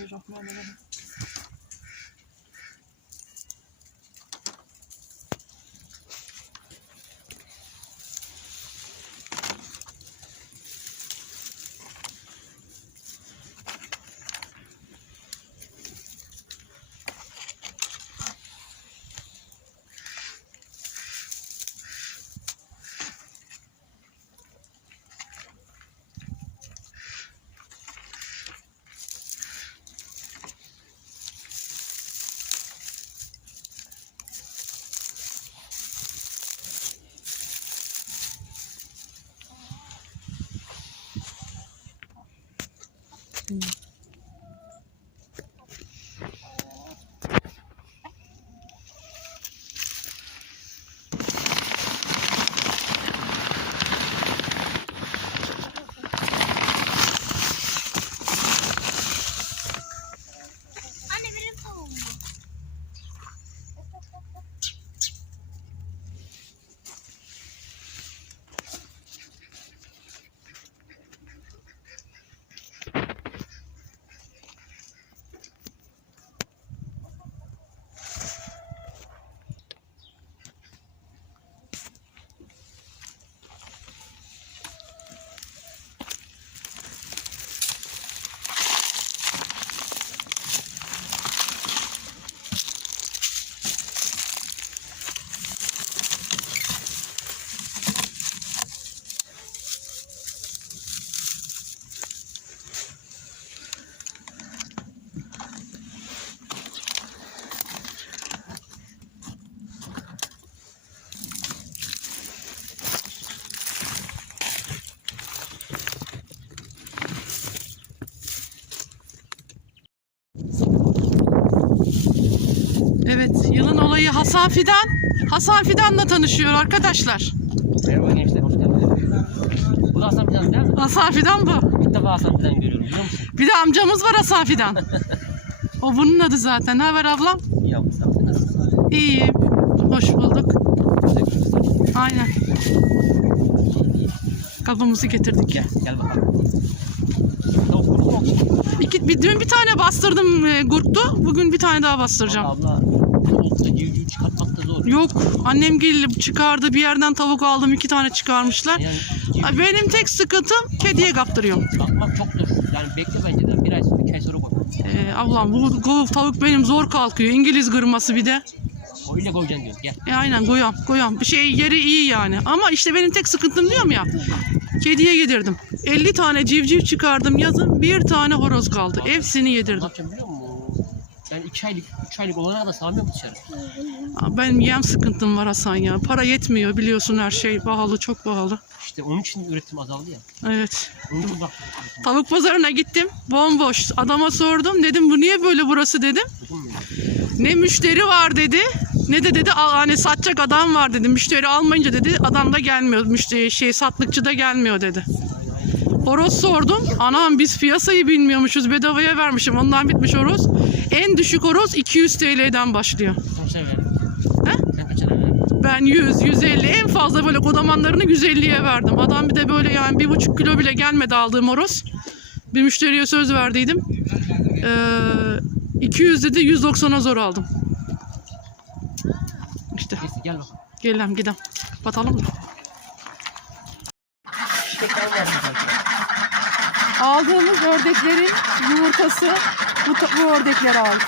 Bismillahirrahmanirrahim. Yılın olayı Hasan Fidan. Hasan Fidan'la tanışıyor arkadaşlar. Merhaba gençler, hoş geldiniz. Bu da Hasan Fidan değil mi? Hasan Fidan bu. İlk defa Hasan Fidan görüyorum biliyor musun? Bir de amcamız var Hasan Fidan. O bunun adı zaten. Ne haber ablam? İyi yapmış Hasan Fidan. İyiyim. Hoş bulduk. Aynen. Kabımızı getirdik. Gel, gel bakalım. İki, bir, dün bir tane bastırdım e, gurktu. Bugün bir tane daha bastıracağım. Abla, tavukta civciv çıkartmak da zor. Yok. Annem gelip çıkardı. Bir yerden tavuk aldım. iki tane çıkarmışlar. Yani civciv Benim tek sıkıntım kediye kaptırıyorum. bakmak çok zor. Yani bekle bence de bir ay sonra, iki ay sonra koy. Ee, ablam bu, bu tavuk benim zor kalkıyor. İngiliz kırması bir de. Öyle koyacaksın diyor. Gel. E, aynen koyam koyam. Bir şey yeri iyi yani. Ama işte benim tek sıkıntım diyorum ya. Kediye yedirdim. 50 tane civciv çıkardım yazın. Bir tane horoz kaldı. Hepsini Ne yedirdim. biliyor musun? Ben iki aylık, üç aylık olana kadar sağmıyorum dışarı. Aa, Benim yem sıkıntım var Hasan ya. Para yetmiyor biliyorsun her şey pahalı çok pahalı. İşte onun için üretim azaldı ya. Evet. Onun için bak. Tavuk pazarına gittim. Bomboş. Adama sordum. Dedim bu niye böyle burası dedim. Ne müşteri var dedi. Ne de dedi "Aa, hani satacak adam var dedi. Müşteri almayınca dedi adam da gelmiyor. Müşteri şey satlıkçı da gelmiyor dedi. Horoz sordum. Anam biz piyasayı bilmiyormuşuz. Bedavaya vermişim. Ondan bitmiş horoz. En düşük horoz 200 TL'den başlıyor. Sen? Ben 100, 150 en fazla böyle kodamanlarını 150'ye verdim. Adam bir de böyle yani bir buçuk kilo bile gelmedi aldığım horoz. Bir müşteriye söz verdiydim. Ee, 200 dedi 190'a zor aldım. İşte Neyse gel bakalım. gelelim gidelim. Batalım mı? Sanki. Aldığımız ördeklerin yumurtası bu, bu ördeklere ait.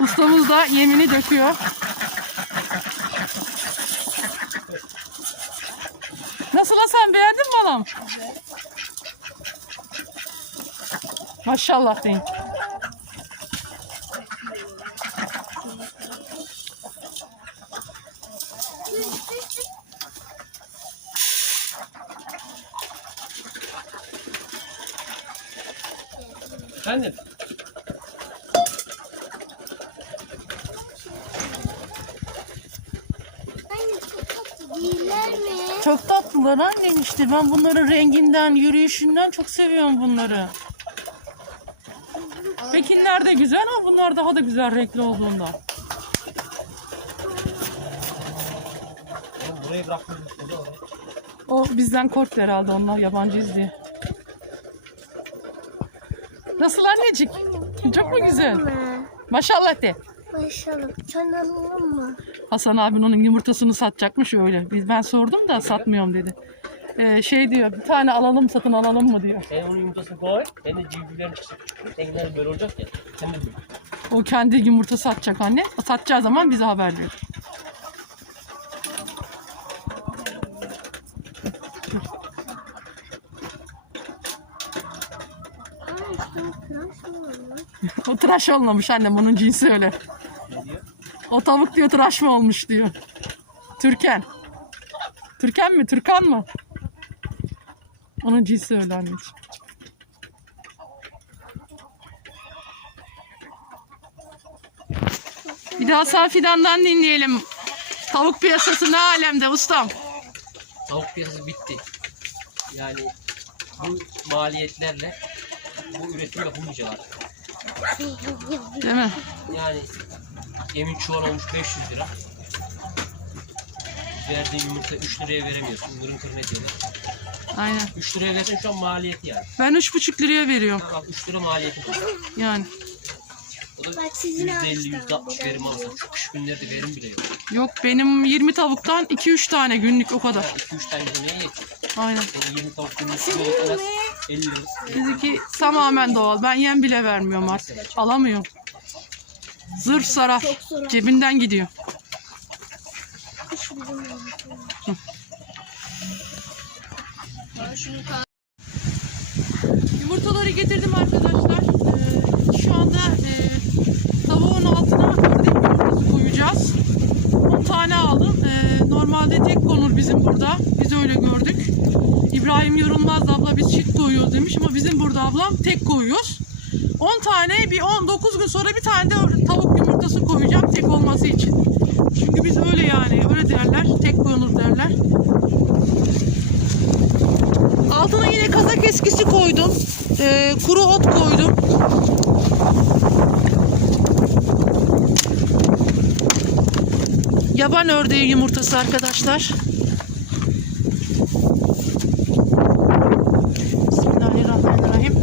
Ustamız da yemini döküyor. Nasıl Hasan beğendin mi balam? Maşallah deyin. Efendim? Anne çok tatlı değiller mi? Çok tatlılar annem işte. Ben bunların renginden, yürüyüşünden çok seviyorum bunları. Pekinler de güzel ama bunlar daha da güzel renkli olduğundan. Oğlum burayı. O bizden korktu herhalde onlar yabancıyız diye. Nasıl annecik? Çok mu güzel? Maşallah de. Maşallah. Sen alalım mı? Hasan abin onun yumurtasını satacakmış öyle. Biz ben sordum da satmıyorum dedi. Ee, şey diyor bir tane alalım satın alalım mı diyor. Sen onun yumurtasını koy. Sen de civcivlerin çıksın. Sen böyle olacak ya. Sen de. O kendi yumurta satacak anne. Satacağı zaman bize haber verir. Aa işte tıraş mı var? O tıraş olmamış annem onun cinsi öyle. O tavuk diyor tıraş mı olmuş diyor. Türken. Türken mi? Türkan mı? Onun cinsi öyle anneciğim. Bir daha Safidan'dan dinleyelim. Tavuk piyasası ne alemde ustam? Tavuk piyasası bitti. Yani bu maliyetlerle bu üretim yapamayacağız artık. Değil mi? Yani emin çuval olmuş 500 lira. Verdiğin yumurta 3 liraya veremiyorsun. Mırın kırın ediyorlar. Aynen. 3 liraya versen şu an maliyeti yani. Ben üç buçuk liraya veriyorum. Bak 3 lira maliyeti var. Yani. Da Bak sizin %50, ağaçtan %60 verim alırsan. Şu kış günlerde verim bile yok. Yok benim 20 tavuktan 2-3 tane günlük o kadar. 2-3 tane de neye yetiyor? Aynen. Senin 20 tavuk günlük yetmez. 50 lira. Bizimki tamamen doğal. Ben yem bile vermiyorum artık. Alamıyorum. Zırh sarar. Cebinden gidiyor. Bilmiyorum. Yumurtaları getirdim arkadaşlar. Ee, şu anda e, tavuğun altına ördek yumurtası koyacağız. 10 tane aldım. Ee, normalde tek konur bizim burada. Biz öyle gördük. İbrahim Yorulmaz abla biz çift koyuyoruz demiş ama bizim burada ablam tek koyuyoruz. 10 tane bir 19 gün sonra bir tane de tavuk yumurtası koyacağım tek olması için. Çünkü biz öyle yani öyle derler. Tek koyulur derler. Altına yine kazak eskisi koydum. Ee, kuru ot koydum. Yaban ördeği yumurtası arkadaşlar. Bismillahirrahmanirrahim.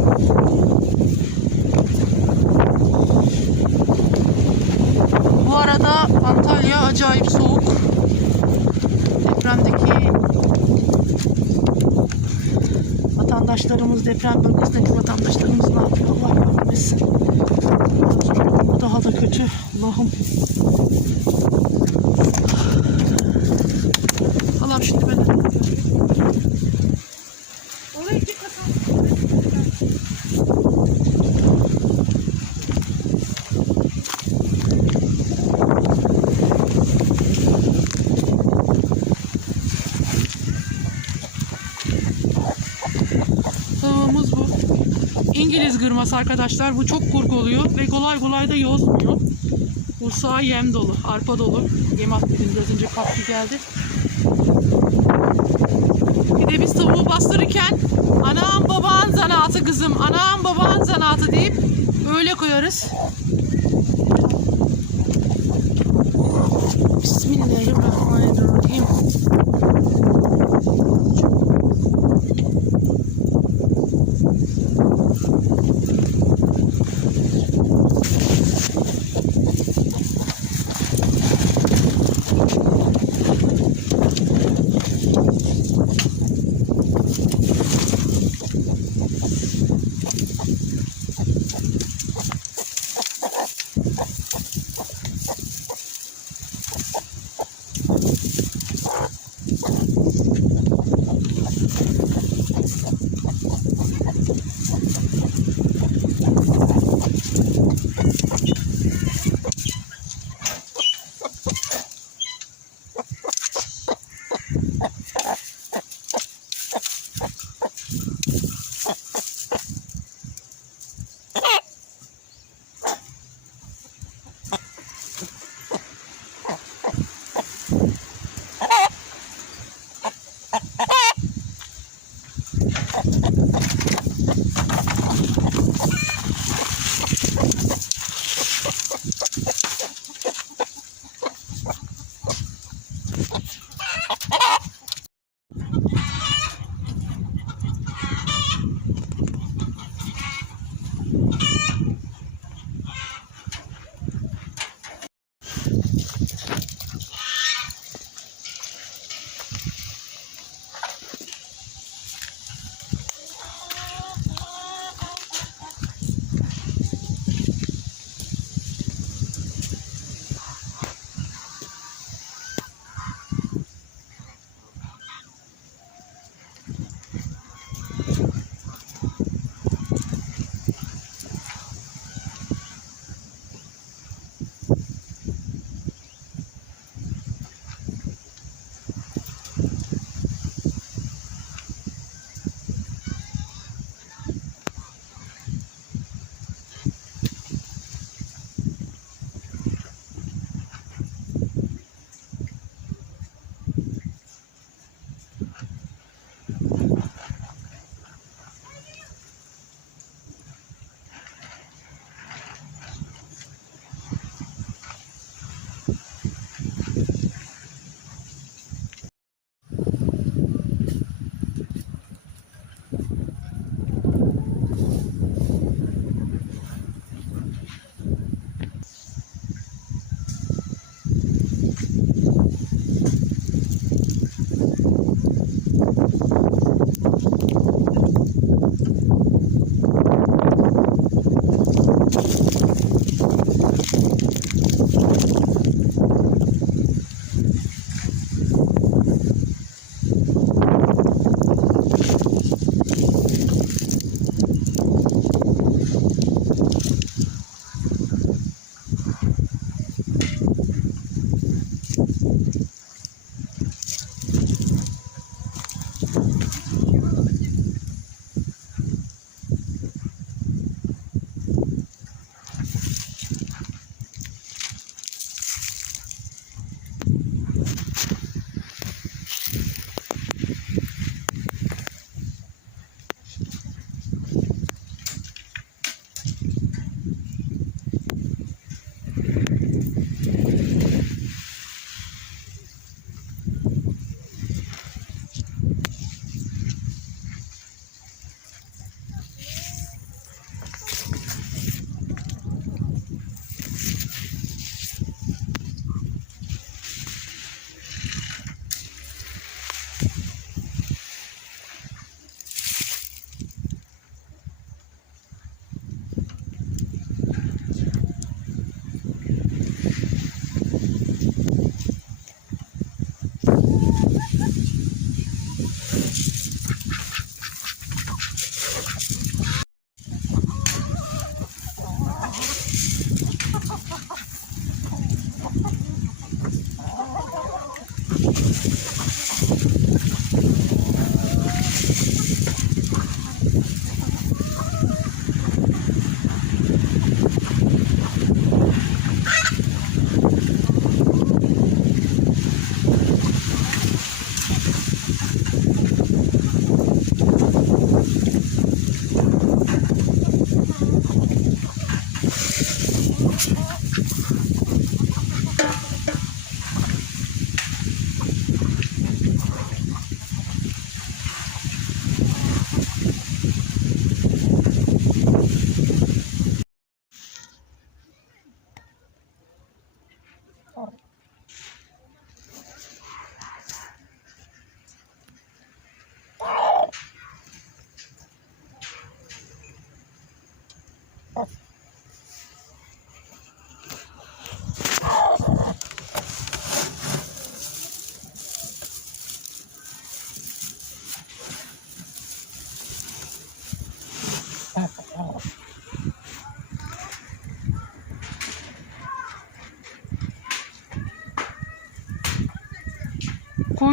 Bu arada Antalya acayip soğuk. Depremdeki vatandaşlarımız, deprem bölgesindeki vatandaşlarımız ne yapıyor? Allah yardım etsin. Bu daha da kötü. Allah'ım İngiliz kırması arkadaşlar. Bu çok kurgu oluyor ve kolay kolay da yozmuyor. Bursağı yem dolu, arpa dolu. Yem attı biraz önce kalktı geldi. Bir de biz tavuğu bastırırken anam baban zanaatı kızım, anam baban zanaatı deyip öyle koyarız.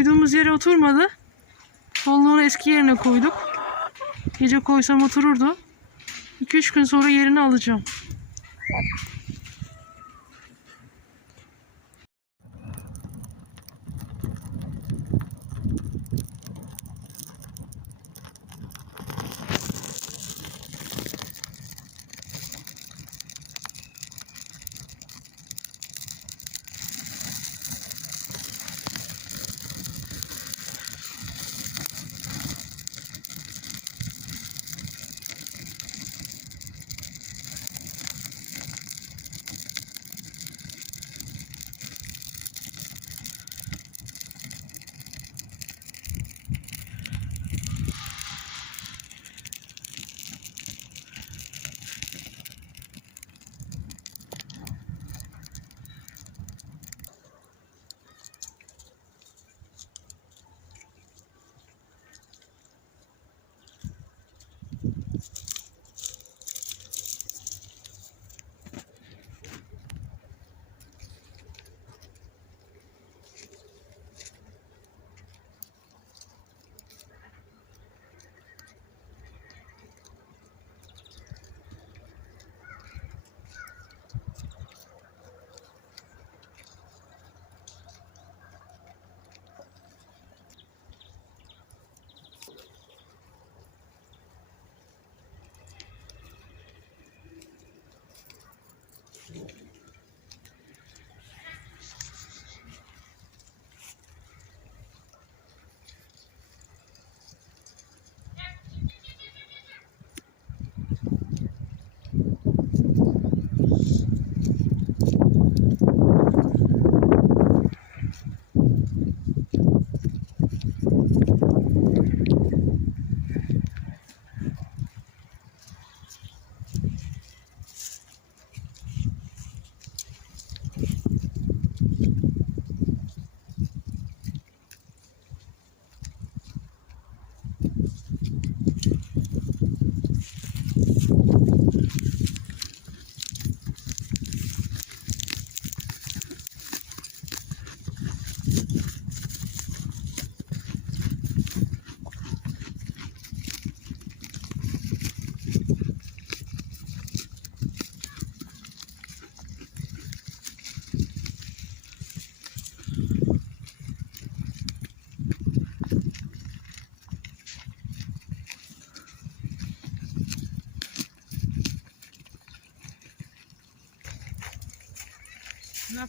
Koyduğumuz yere oturmadı. Kolluğunu eski yerine koyduk. Gece koysam otururdu. 2-3 gün sonra yerini alacağım.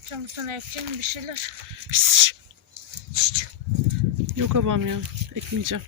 Yapacağım sene ekeceğim bir şeyler. Yok abam ya. Ekmeyeceğim.